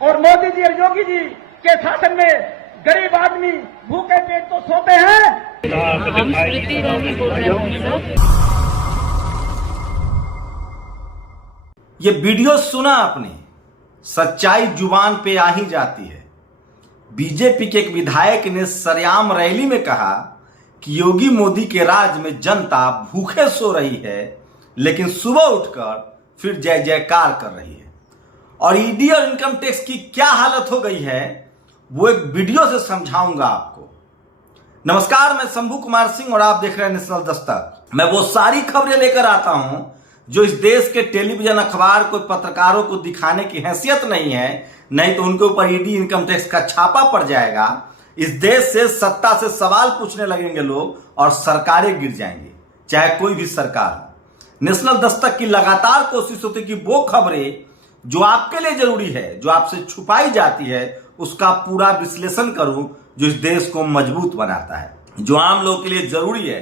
और मोदी जी और योगी जी के शासन में गरीब आदमी भूखे पेट तो सोते हैं। हम स्मृति ईरानी बोल रहे हैं। ये वीडियो सुना आपने, सच्चाई जुबान पे आ ही जाती है। बीजेपी के एक विधायक ने सरेआम रैली में कहा कि योगी मोदी के राज में जनता भूखे सो रही है, लेकिन सुबह उठकर फिर जय जयकार कर रही है। और ईडी और इनकम टैक्स की क्या हालत हो गई है वो एक वीडियो से समझाऊंगा आपको। नमस्कार, मैं शंभू कुमार सिंह और आप देख रहे हैं नेशनल दस्तक। मैं वो सारी खबरें लेकर आता हूं जो इस देश के टेलीविजन, अखबार को, पत्रकारों को दिखाने की हैसियत नहीं है, नहीं तो उनके ऊपर ईडी इनकम टैक्स का छापा पड़ जाएगा। इस देश से सत्ता से सवाल पूछने लगेंगे लोग और सरकारें गिर जाएंगी, चाहे कोई भी सरकार हो। नेशनल दस्तक की लगातार कोशिश होती है कि वो खबरें जो आपके लिए जरूरी है, जो आपसे छुपाई जाती है, उसका पूरा विश्लेषण करूं जो इस देश को मजबूत बनाता है, जो आम लोगों के लिए जरूरी है।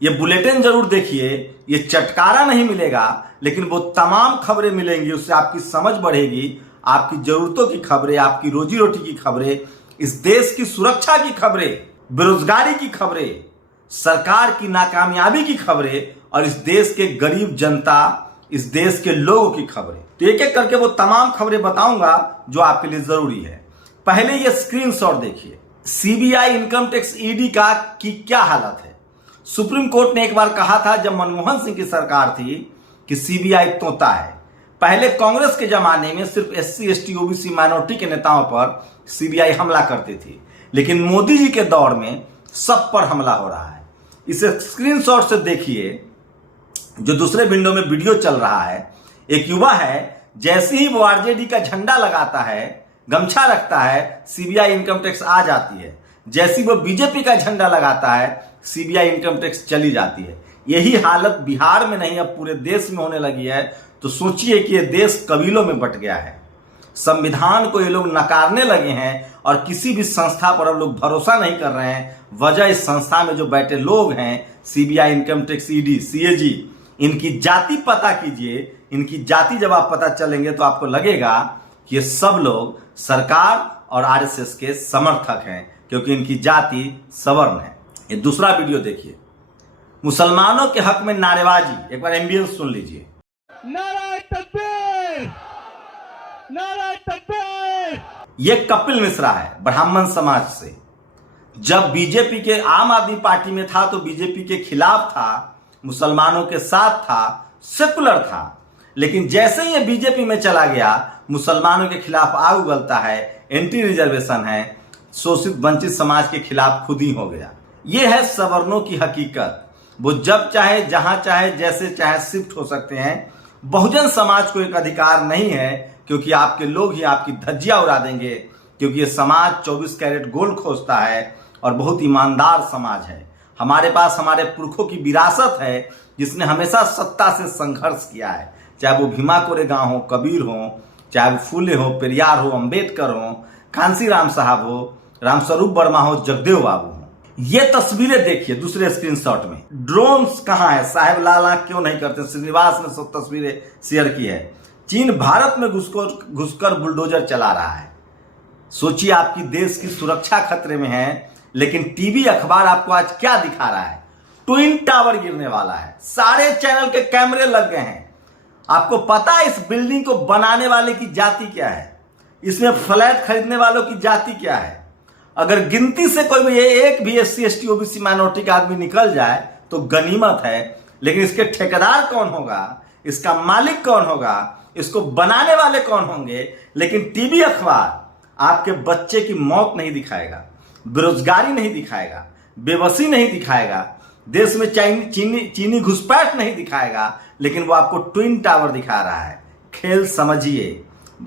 ये बुलेटिन जरूर देखिए, ये चटकारा नहीं मिलेगा, लेकिन वो तमाम खबरें मिलेंगी, उससे आपकी समझ बढ़ेगी, आपकी जरूरतों की खबरें, आपकी रोजी रोटी की खबरें, इस देश की सुरक्षा की खबरें, बेरोजगारी की खबरें, सरकार की नाकामयाबी की खबरें और इस देश के गरीब जनता, इस देश के लोगों की खबरें। तो एक एक करके वो तमाम खबरें बताऊंगा जो आपके लिए जरूरी है। पहले ये स्क्रीनशॉट देखिए। सीबीआई, इनकम टैक्स, ईडी का की क्या हालत है। सुप्रीम कोर्ट ने एक बार कहा था जब मनमोहन सिंह की सरकार थी कि सीबीआई तोता है। पहले कांग्रेस के जमाने में सिर्फ एससी, एसटी, ओबीसी, माइनॉरिटी के नेताओं पर सीबीआई हमला करती थी, लेकिन मोदी जी के दौर में सब पर हमला हो रहा है। इसे स्क्रीनशॉट से देखिए। जो दूसरे विंडो में वीडियो चल रहा है, एक युवा है, जैसे ही वो आरजेडी का झंडा लगाता है, गमछा रखता है, सीबीआई इनकम टैक्स आ जाती है। जैसी वो बीजेपी का झंडा लगाता है, सीबीआई इनकम टैक्स चली जाती है। यही हालत बिहार में नहीं, अब पूरे देश में होने लगी है। तो सोचिए कि ये देश कबीलों में बंट गया है। संविधान को ये लोग नकारने लगे हैं और किसी भी संस्था पर अब लोग भरोसा नहीं कर रहे हैं। वजह इस संस्था में जो बैठे लोग हैं, CBI, income tax, ED, CAG, इनकी जाति पता कीजिए। इनकी जाति जब आप पता चलेंगे तो आपको लगेगा कि ये सब लोग सरकार और आरएसएस के समर्थक हैं, क्योंकि इनकी जाति सवर्ण है। ये दूसरा वीडियो देखिए। मुसलमानों के हक में नारेबाजी, एक बार एम्बियंस सुन लीजिए। नारे तकबीर, नारे तकबीर। ये कपिल मिश्रा है, ब्राह्मण समाज से। जब बीजेपी के, आम आदमी पार्टी में था तो बीजेपी के खिलाफ था, मुसलमानों के साथ था, सेकुलर था। लेकिन जैसे ही ये बीजेपी में चला गया, मुसलमानों के खिलाफ आग उगलता है, एंटी रिजर्वेशन है, शोषित वंचित समाज के खिलाफ खुद ही हो गया। ये है सवर्णों की हकीकत। वो जब चाहे, जहां चाहे, जैसे चाहे शिफ्ट हो सकते हैं। बहुजन समाज को एक अधिकार नहीं है, क्योंकि आपके लोग ही आपकी धज्जियां उड़ा देंगे, क्योंकि ये समाज 24 कैरेट गोल्ड खोजता है और बहुत ईमानदार समाज है। हमारे पास हमारे पुरखों की विरासत है, जिसने हमेशा सत्ता से संघर्ष किया है, चाहे वो भीमा कोरेगांव हो, कबीर हो, चाहे वो फूले हो, पेरियार हो, अंबेडकर हो, कांसी राम साहब हो, रामस्वरूप वर्मा हो, जगदेव बाबू हो। ये तस्वीरें देखिए दूसरे स्क्रीनशॉट में। ड्रोन्स कहां है, साहेब लाला क्यों नहीं करते? श्रीनिवास ने सब तस्वीरें शेयर की है। चीन भारत में घुसकर बुलडोजर चला रहा है। सोचिए, आपकी देश की सुरक्षा खतरे में है, लेकिन टीवी, अखबार आपको आज क्या दिखा रहा है? ट्विन टावर गिरने वाला है, सारे चैनल के कैमरे लग गए हैं। आपको पता है इस बिल्डिंग को बनाने वाले की जाति क्या है? इसमें फ्लैट खरीदने वालों की जाति क्या है? अगर गिनती से कोई भी एक भी एससी, एसटी, ओबीसी, माइनॉरिटी का आदमी निकल जाए तो गनीमत है। लेकिन इसके ठेकेदार कौन होगा, इसका मालिक कौन होगा, इसको बनाने वाले कौन होंगे? लेकिन टीवी, अखबार आपके बच्चे की मौत नहीं दिखाएगा, बेरोजगारी नहीं दिखाएगा, बेबसी नहीं दिखाएगा, देश में चीनी घुसपैठ नहीं दिखाएगा, लेकिन वो आपको ट्विन टावर दिखा रहा है। खेल समझिए,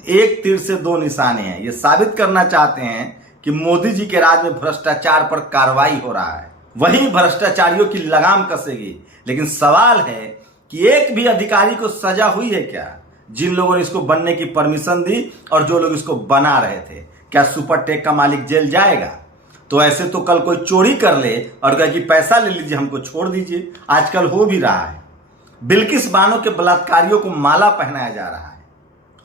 एक तीर से दो निशाने हैं। ये साबित करना चाहते हैं कि मोदी जी के राज में भ्रष्टाचार पर कार्रवाई हो रहा है, वही भ्रष्टाचारियों की लगाम कसेगी। लेकिन सवाल है कि एक भी अधिकारी को सजा हुई है क्या, जिन लोगों ने इसको बनने की परमिशन दी और जो लोग इसको बना रहे थे? क्या सुपर टेक का मालिक जेल जाएगा? तो ऐसे तो कल कोई चोरी कर ले और कहे कि पैसा ले लीजिए, हमको छोड़ दीजिए। आजकल हो भी रहा है। बिल्किस बानो के बलात्कारियों को माला पहनाया जा रहा है।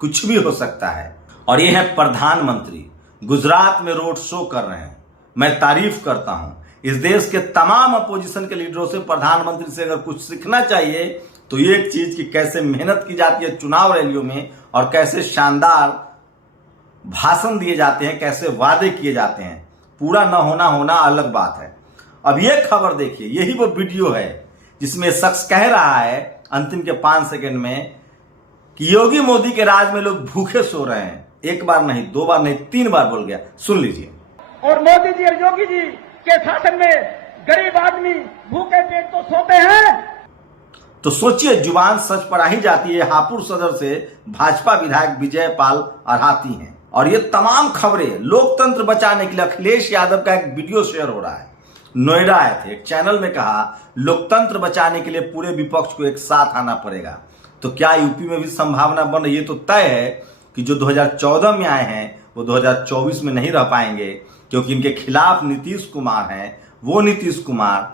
कुछ भी हो सकता है। और ये है प्रधानमंत्री, गुजरात में रोड शो कर रहे हैं। मैं तारीफ करता हूं। इस देश के तमाम अपोजिशन के लीडरों से, प्रधानमंत्री से अगर कुछ सीखना चाहिए तो ये एक चीज कि कैसे मेहनत की जाती है चुनाव रैलियों में और कैसे शानदार भाषण दिए जाते हैं, कैसे वादे किए जाते हैं। पूरा न होना अलग बात है। अब ये खबर देखिए, यही वो वीडियो है जिसमें शख्स कह रहा है अंतिम के 5 सेकंड में कि योगी मोदी के राज में लोग भूखे सो रहे हैं। एक बार नहीं, 2 बार नहीं, 3 बार बोल गया। सुन लीजिए। और मोदी जी और योगी जी के शासन में गरीब आदमी भूखे पेट तो सोते हैं। तो सोचिए, जुबान सच पर आ ही जाती है। हापुड़ सदर से भाजपा विधायक विजय पाल अराती हैं और ये तमाम खबरें लोकतंत्र बचाने के लिए अखिलेश यादव का एक वीडियो शेयर हो रहा है। नोएडा आए थे, एक चैनल में कहा लोकतंत्र बचाने के लिए पूरे विपक्ष को एक साथ आना पड़ेगा। तो क्या यूपी में भी संभावना बन रही है? तो तय है कि जो 2014 में आए हैं वो 2024 में नहीं रह पाएंगे, क्योंकि इनके खिलाफ नीतीश कुमार हैं। वो नीतीश कुमार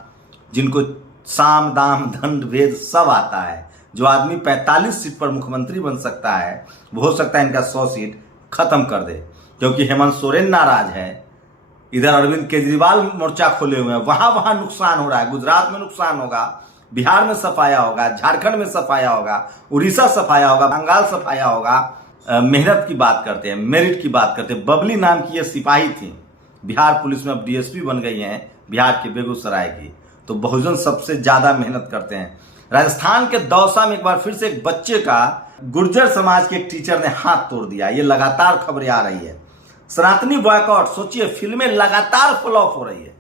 जिनको साम दाम दंड भेद सब आता है। जो आदमी 45 सीट पर मुख्यमंत्री बन सकता है, वो हो सकता है इनका 100 सीट खत्म कर दे, क्योंकि हेमंत सोरेन नाराज है। इधर अरविंद केजरीवाल मोर्चा खोले हुए हैं। वहां नुकसान हो रहा है। गुजरात में नुकसान होगा, बिहार में सफाया होगा, झारखंड में सफाया होगा, उड़ीसा सफाया होगा, बंगाल सफाया होगा। मेहनत की बात करते हैं, मेरिट की बात करते हैं। बबली नाम की ये सिपाही थी, बिहार पुलिस में अब डीएसपी बन गई हैं, बिहार के बेगूसराय की। तो बहुजन सबसे ज्यादा मेहनत करते हैं। राजस्थान के दौसा में एक बार फिर से एक बच्चे का गुर्जर समाज के एक टीचर ने हाथ तोड़ दिया। ये लगातार खबरें आ रही है। सनातनी बॉयकॉट, सोचिए, फिल्में लगातार फ्लॉप हो रही है।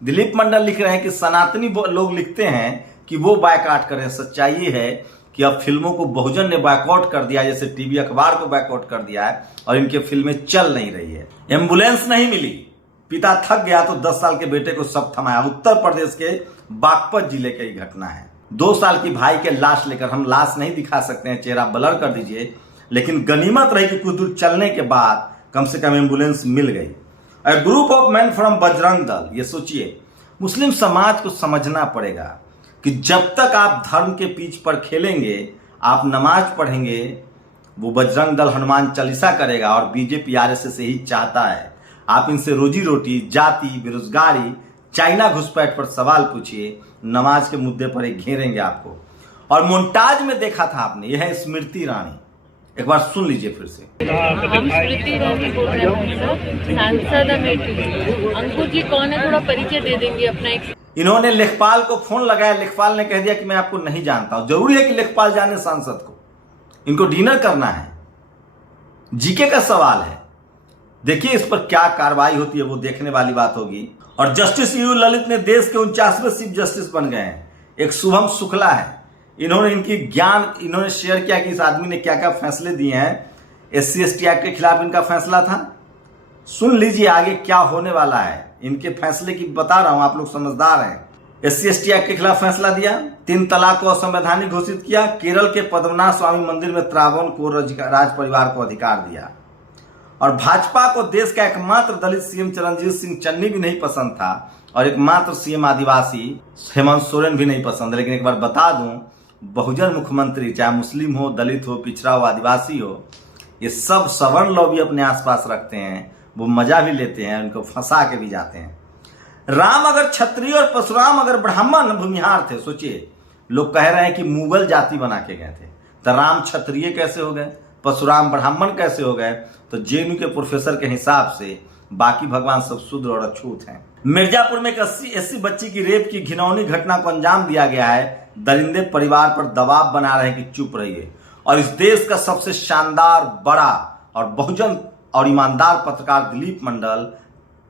दिलीप मंडल लिख रहे हैं कि सनातनी लोग लिखते हैं कि वो बायकॉट करें। सच्चाई ये है कि अब फिल्मों को बहुजन ने बायकॉट कर दिया, जैसे टीवी अखबार को बायकॉट कर दिया है और इनके फिल्में चल नहीं रही है। एम्बुलेंस नहीं मिली, पिता थक गया तो 10 साल के बेटे को सब थमाया। उत्तर प्रदेश के बागपत जिले की घटना है। 2 साल की भाई के लाश लेकर, हम लाश नहीं दिखा सकते हैं, चेहरा ब्लर कर दीजिए, लेकिन गनीमत रही कि कुछ दूर चलने के बाद कम से कम एम्बुलेंस मिल गई। A group of man from Bajrang Dal. ये सोचिए, मुस्लिम समाज को समझना पड़ेगा कि जब तक आप धर्म के पीछ पर खेलेंगे, आप नमाज पढ़ेंगे, वो बजरंग दल हनुमान चालीसा करेगा। और बीजेपी आरएसएस यही चाहता है। आप इनसे रोजी रोटी, जाति, बेरोजगारी, चाइना घुसपैठ पर सवाल पूछिए, नमाज के मुद्दे पर एक घेरेंगे आपको। और मोन्टाज में देखा था आपने, यह है स्मृति ईरानी। एक बार सुन लीजिए फिर से। हम स्मृति ईरानी बोल रहे हैं सर, सांसद अमेठी। अंकुर जी कौन है, थोड़ा परिचय दे देंगे अपना एक। इन्होंने लेखपाल को फोन लगाया, लेखपाल ने कह दिया कि मैं आपको नहीं जानता हूं। जरूरी है कि लेखपाल जाने सांसद को? इनको डिनर करना है, जीके का सवाल है। देखिए इस पर क्या कार्रवाई होती है, वो देखने वाली बात होगी। और जस्टिस यू ललित ने देश के 49वें चीफ जस्टिस बन गए हैं। एक शुभम शुक्ला है, इन्होंने इन्होंने शेयर किया कि इस आदमी ने क्या क्या फैसले दिए हैं। SC ST एक्ट के खिलाफ इनका फैसला था। सुन लीजिए आगे क्या होने वाला है। इनके फैसले की बता रहा हूं, आप लोग समझदार हैं। SC ST एक्ट के खिलाफ फैसला दिया, 3 तलाक को असंवैधानिक घोषित किया, केरल के पद्मनाभ स्वामी मंदिर में त्रावण को राज परिवार को अधिकार दिया। और भाजपा को देश का एकमात्र दलित सीएम चरणजीत सिंह चन्नी भी नहीं पसंद था और एकमात्र सीएम आदिवासी हेमंत सोरेन भी नहीं पसंद। लेकिन एक बार बता दूं, बहुजन मुख्यमंत्री, चाहे मुस्लिम हो, दलित हो, पिछड़ा हो, आदिवासी हो, ये सब सवर्ण लोग भी अपने आसपास रखते हैं। वो मजा भी लेते हैं, उनको फंसा के भी जाते हैं। राम अगर क्षत्रिय और परशुराम अगर ब्राह्मण भूमिहार थे, सोचिए, लोग कह रहे हैं कि मुगल जाति बना के गए थे, तो राम क्षत्रिय कैसे हो गए, परशुराम ब्राह्मण कैसे हो गए? तो जेएनयू के प्रोफेसर के हिसाब से बाकी भगवान सब शूद्र और अछूत हैं। मिर्जापुर में एक 80 बच्ची की रेप की घिनौनी घटना को अंजाम दिया गया है। दरिंदे परिवार पर दबाव बना रहे हैं कि चुप रहिए। और इस देश का सबसे शानदार, बड़ा और बहुजन और ईमानदार पत्रकार दिलीप मंडल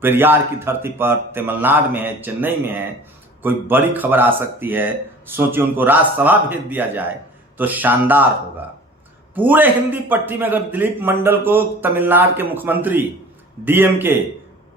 पेरियार की धरती पर तमिलनाडु में है, चेन्नई में है। कोई बड़ी खबर आ सकती है। सोचिए, उनको राज्यसभा भेज दिया जाए तो शानदार होगा। पूरे हिंदी पट्टी में अगर दिलीप मंडल को तमिलनाडु के मुख्यमंत्री DMK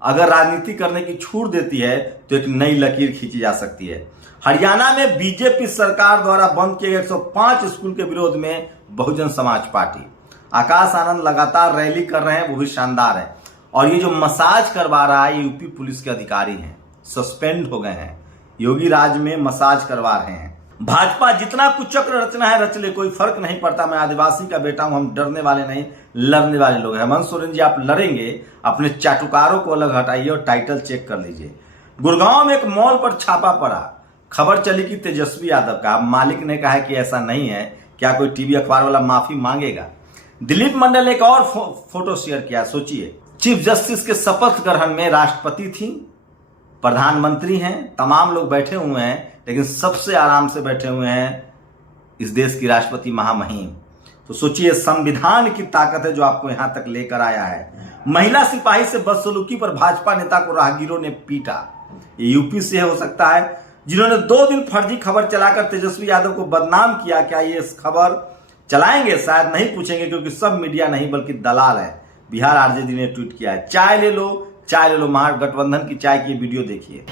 अगर राजनीति करने की छूट देती है तो एक नई लकीर खींची जा सकती है। हरियाणा में बीजेपी सरकार द्वारा बंद किए गए 105 स्कूल के विरोध में बहुजन समाज पार्टी, आकाश आनंद लगातार रैली कर रहे हैं, वो भी शानदार है। और ये जो मसाज करवा रहा है, ये यूपी पुलिस के अधिकारी हैं, सस्पेंड हो गए हैं। योगी राज में मसाज करवा रहे हैं। भाजपा जितना कुचक्र रचना है रच ले, कोई फर्क नहीं पड़ता। मैं आदिवासी का बेटा हूं, हम डरने वाले नहीं। लड़ने वाले लोग हैं। हेमंत सोरेन जी आप लड़ेंगे, अपने चाटुकारों को अलग हटाइए और टाइटल चेक कर लीजिए। गुड़गांव में एक मॉल पर छापा पड़ा, खबर चली कि तेजस्वी यादव का। मालिक ने कहा कि ऐसा नहीं है, क्या कोई टीवी अखबार वाला माफी मांगेगा। दिलीप मंडल ने एक और फोटो शेयर किया। सोचिए, चीफ जस्टिस के शपथ ग्रहण में राष्ट्रपति थी, प्रधानमंत्री हैं, तमाम लोग बैठे हुए हैं, लेकिन सबसे आराम से बैठे हुए हैं इस देश की राष्ट्रपति महामहिम। तो सोचिए, संविधान की ताकत है जो आपको यहां तक लेकर आया है। महिला सिपाही से बदसलूकी पर भाजपा नेता को राहगीरों ने पीटा। ये यूपी से हो सकता है, जिन्होंने 2 दिन फर्जी खबर चलाकर तेजस्वी यादव को बदनाम किया। क्या ये इस खबर चलाएंगे? शायद नहीं पूछेंगे, क्योंकि सब मीडिया नहीं बल्कि दलाल है। बिहार आरजेडी ने ट्वीट किया है, चाय ले लो, महागठबंधन की चाय की वीडियो देखिए।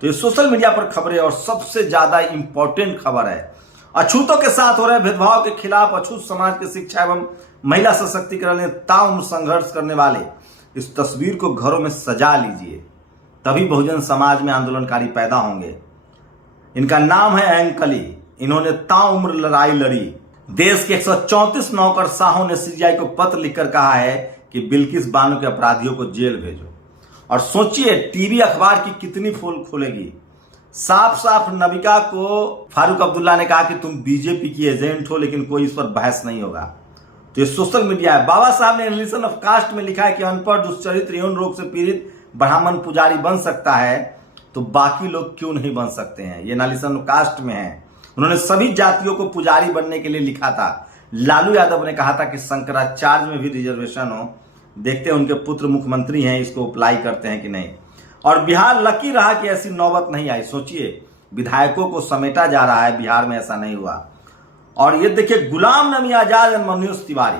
तो ये सोशल मीडिया पर खबरें और सबसे ज्यादा इंपॉर्टेंट खबर है, अछूतों के साथ हो रहे भेदभाव के खिलाफ अछूत समाज की शिक्षा एवं महिला सशक्तिकरण में ताउम्र संघर्ष करने वाले इस तस्वीर को घरों में सजा लीजिए, तभी बहुजन समाज में आंदोलनकारी पैदा होंगे। इनका नाम है अंकली। इन्होंने ताउम्र लड़ाई लड़ी। देश के 134 नौकरशाहों ने सीबीआई को पत्र लिखकर कहा है कि बिल्किस बानो के अपराधियों को जेल भेजो। और सोचिए, टीवी अखबार की कितनी पोल खुलेगी। साफ साफ नबिका को फारूक अब्दुल्ला ने कहा कि तुम बीजेपी की एजेंट हो, लेकिन कोई इस पर बहस नहीं होगा। तो ये सोशल मीडिया है। बाबा साहब ने एनालिसिस ऑफ कास्ट में लिखा है कि अनपढ़, दुष्चरित्र, यौन रोग से पीड़ित ब्राह्मण पुजारी बन सकता है, तो बाकी लोग क्यों नहीं बन सकते हैं? ये एनालिसिस ऑफ कास्ट में है। उन्होंने सभी जातियों को पुजारी बनने के लिए लिखा था। लालू यादव ने कहा था कि शंकराचार्य में भी रिजर्वेशन हो। देखते हैं उनके पुत्र मुख्यमंत्री हैं, इसको अप्लाई करते हैं कि नहीं। और बिहार लकी रहा कि ऐसी नौबत नहीं आई। सोचिए, विधायकों को समेटा जा रहा है, बिहार में ऐसा नहीं हुआ। और ये देखिए, गुलाम नबी आजाद और मनोज तिवारी,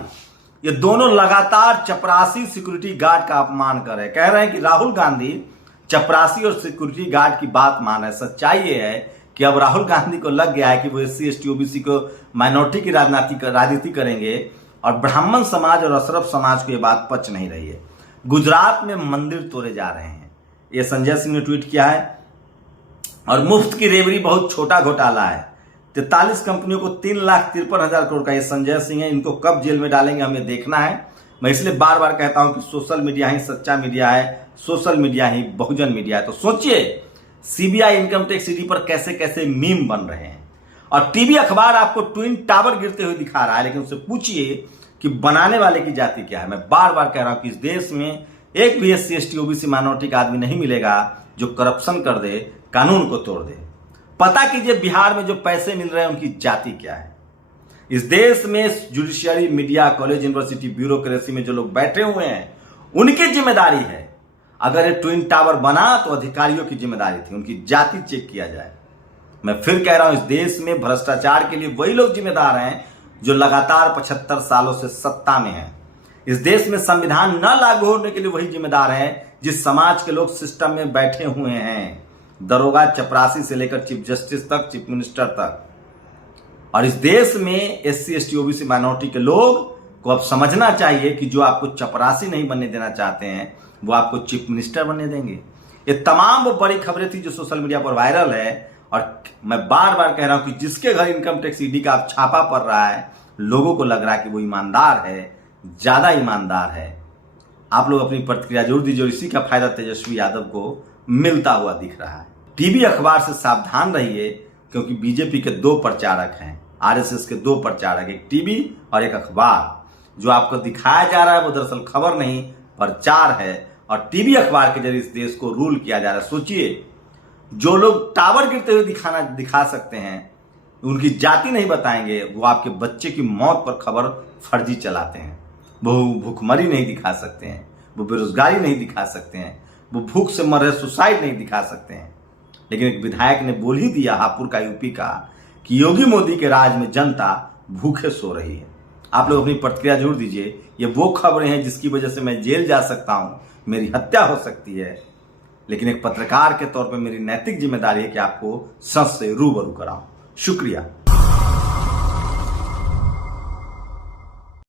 ये दोनों लगातार चपरासी सिक्योरिटी गार्ड का अपमान कर रहे हैं। कह रहे हैं कि राहुल गांधी चपरासी और सिक्योरिटी गार्ड की बात मान रहे हैं। सच्चाई ये है कि अब राहुल गांधी को लग गया है कि वो SC ST OBC को माइनॉरिटी की राजनीति करेंगे, और ब्राह्मण समाज और अशरफ समाज को ये बात पच नहीं रही है। गुजरात में मंदिर तोड़े जा रहे हैं, ये संजय सिंह ने ट्वीट किया है। और मुफ्त की रेवड़ी बहुत छोटा घोटाला है। 43 कंपनियों को 3,53,000 करोड़ का, ये संजय सिंह है। इनको कब जेल में डालेंगे हमें देखना है। मैं इसलिए बार बार कहता हूं कि सोशल मीडिया ही सच्चा मीडिया है, सोशल मीडिया ही बहुजन मीडिया है। तो सोचिए, सीबीआई, इनकम टैक्स, ईडी पर कैसे कैसे मीम बन रहे हैं। और टीवी अखबार आपको ट्विन टावर गिरते हुए दिखा रहा है, लेकिन उससे पूछिए कि बनाने वाले की जाति क्या है। मैं बार बार कह रहा हूं कि इस देश में एक भी SC ST OBC माइनॉरिटी का आदमी नहीं मिलेगा जो करप्शन कर दे, कानून को तोड़ दे। पता कीजिए बिहार में जो पैसे मिल रहे हैं उनकी जाति क्या है। इस देश में judiciary, media, college, university, bureaucracy में जो लोग बैठे हुए हैं, उनकी जिम्मेदारी है। अगर ये ट्विन टावर बना तो अधिकारियों की जिम्मेदारी थी, उनकी जाति चेक किया जाए। मैं फिर कह रहा हूं, इस देश में भ्रष्टाचार के लिए वही लोग जिम्मेदार हैं जो लगातार 75 सालों से सत्ता में हैं। इस देश में संविधान न लागू होने के लिए वही जिम्मेदार हैं जिस समाज के लोग सिस्टम में बैठे हुए हैं, दरोगा, चपरासी से लेकर चीफ जस्टिस तक, चीफ मिनिस्टर तक। और इस देश में SC ST OBC माइनॉरिटी के लोग को अब समझना चाहिए कि जो आपको चपरासी नहीं बनने देना चाहते हैं, वो आपको चीफ मिनिस्टर बनने देंगे। ये तमाम वो बड़ी खबरें थी जो सोशल मीडिया पर वायरल है। और मैं बार बार कह रहा हूं कि जिसके घर इनकम टैक्स, ईडी का अब छापा पड़ रहा है, लोगों को लग रहा है कि वो ईमानदार है, ज्यादा ईमानदार है। आप लोग अपनी प्रतिक्रिया जरूर दीजिए, और इसी का फायदा तेजस्वी यादव को मिलता हुआ दिख रहा है। टीवी अखबार से सावधान रहिए, क्योंकि बीजेपी के 2 प्रचारक हैं, RSS के 2 प्रचारक, एक टीवी और एक अखबार। जो आपको दिखाया जा रहा है वो दरअसल खबर नहीं, प्रचार है। और टीवी अखबार के जरिए इस देश को रूल किया जा रहा है। सोचिए, जो लोग टावर गिरते हुए दिखा सकते हैं, उनकी जाति नहीं बताएंगे, वो आपके बच्चे की मौत पर खबर फर्जी चलाते हैं। वो भूखमरी नहीं दिखा सकते हैं, वो बेरोजगारी नहीं दिखा सकते हैं, वो भूख से मर रहे सुसाइड नहीं दिखा सकते हैं। लेकिन एक विधायक ने बोल ही दिया, हापुड़ का, यूपी का, कि योगी मोदी के राज में जनता भूखे सो रही है। आप लोग अपनी प्रतिक्रिया जरूर दीजिए। ये वो खबरें हैं जिसकी वजह से मैं जेल जा सकता हूं, मेरी हत्या हो सकती है, लेकिन एक पत्रकार के तौर पर मेरी नैतिक जिम्मेदारी है कि आपको सच से रूबरू कराऊं। शुक्रिया।